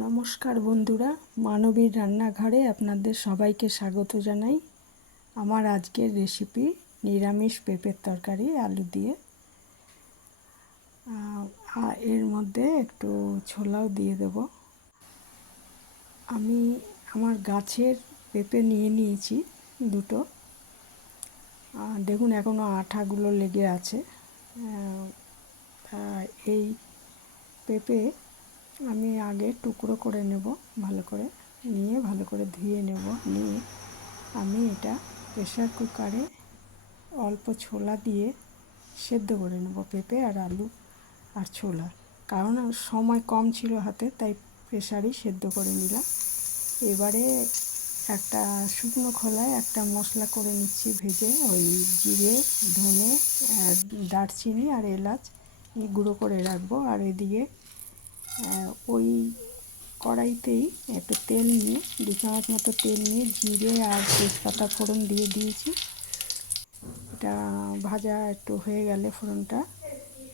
নমস্কার বন্ধুরা, মানবীর রান্নাঘরে আপনাদের সবাইকে স্বাগত জানাই। আমার আজকের রেসিপি নিরামিষ পেঁপের তরকারি আলু দিয়ে। এর মধ্যে একটু ছোলাও দিয়ে দেব। আমি আমার গাছের পেঁপে নিয়ে নিয়েছি দুটো। দেখুন এখনও আঠাগুলো লেগে আছে। এই পেঁপে আমি আগে টুকরো করে নেব, ভালো করে নিয়ে ভালো করে ধুয়ে নেব। নিয়ে আমি এটা প্রেসার কুকারে অল্প ছোলা দিয়ে সেদ্ধ করে নেব, পেঁপে আর আলু আর ছোলা। কারণ সময় কম ছিল হাতে, তাই প্রেসারেই সেদ্ধ করে নিলাম। এবারে একটা শুকনো খোলায় একটা মশলা করে নিচ্ছি ভেজে, ওই জিরে, ধনে, দারচিনি আর এলাচ গুঁড়ো করে রাখবো। আর এদিকে ওই কড়াইতেই একটু তেল নিয়ে 2 চামচ মতো তেল নিয়ে জিরে আর তেজপাতা ফোড়ন দিয়ে দিয়েছি। এটা ভাজা একটু হয়ে গেলে ফোড়নটা,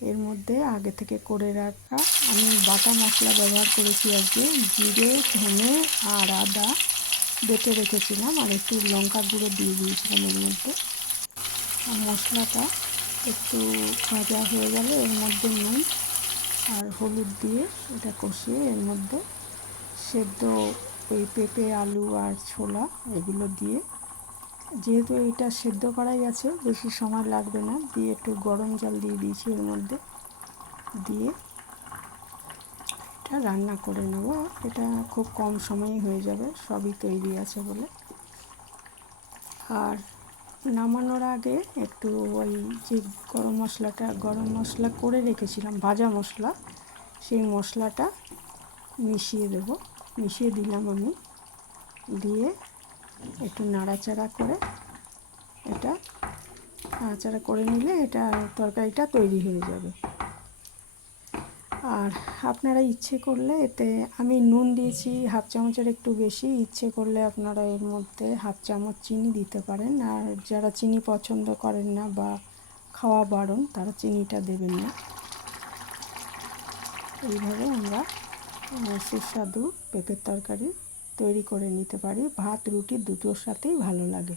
এর মধ্যে আগে থেকে করে রাখা আমি বাটা মশলা ব্যবহার করেছি। আজকে জিরে, ধনে আর আদা বেটে রেখেছিলাম, আর একটু লঙ্কা গুঁড়ো দিয়ে দিয়েছিলাম এর মধ্যে। আর মশলাটা একটু ভাজা হয়ে গেলে এর মধ্যে নুন আর হলুদ দিয়ে এটা কষিয়ে এর মধ্যে সেদ্ধ ওই পেঁপে, আলু আর ছোলা এগুলো দিয়ে, যেহেতু এটা সেদ্ধ করাই আছে বেশি সময় লাগবে না, দিয়ে একটু গরম জল দিয়ে দিয়েছি এর মধ্যে, দিয়ে এটা রান্না করে নেব। এটা খুব কম সময়ে হয়ে যাবে, সবই তৈরি আছে বলে। আর নামানোর আগে একটু ওই যে গরম মশলা করে রেখেছিলাম, ভাজা মশলা, সেই মশলাটা মিশিয়ে দিলাম আমি। দিয়ে একটু নাড়াচাড়া করে নিলে এটা তরকারিটা তৈরি হয়ে যাবে। আর আপনারা ইচ্ছে করলে এতে আমি নুন দিয়েছি 1/2 চামচের একটু বেশি, ইচ্ছে করলে আপনারা এর মধ্যে 1/2 চামচ চিনি দিতে পারেন। আর যারা চিনি পছন্দ করেন না বা খাওয়া বারণ, তারা চিনিটা দেবেন না। এইভাবে আমরা সুস্বাদু পেঁপের তরকারি তৈরি করে নিতে পারি। ভাত রুটি দুটোর সাথেই ভালো লাগে।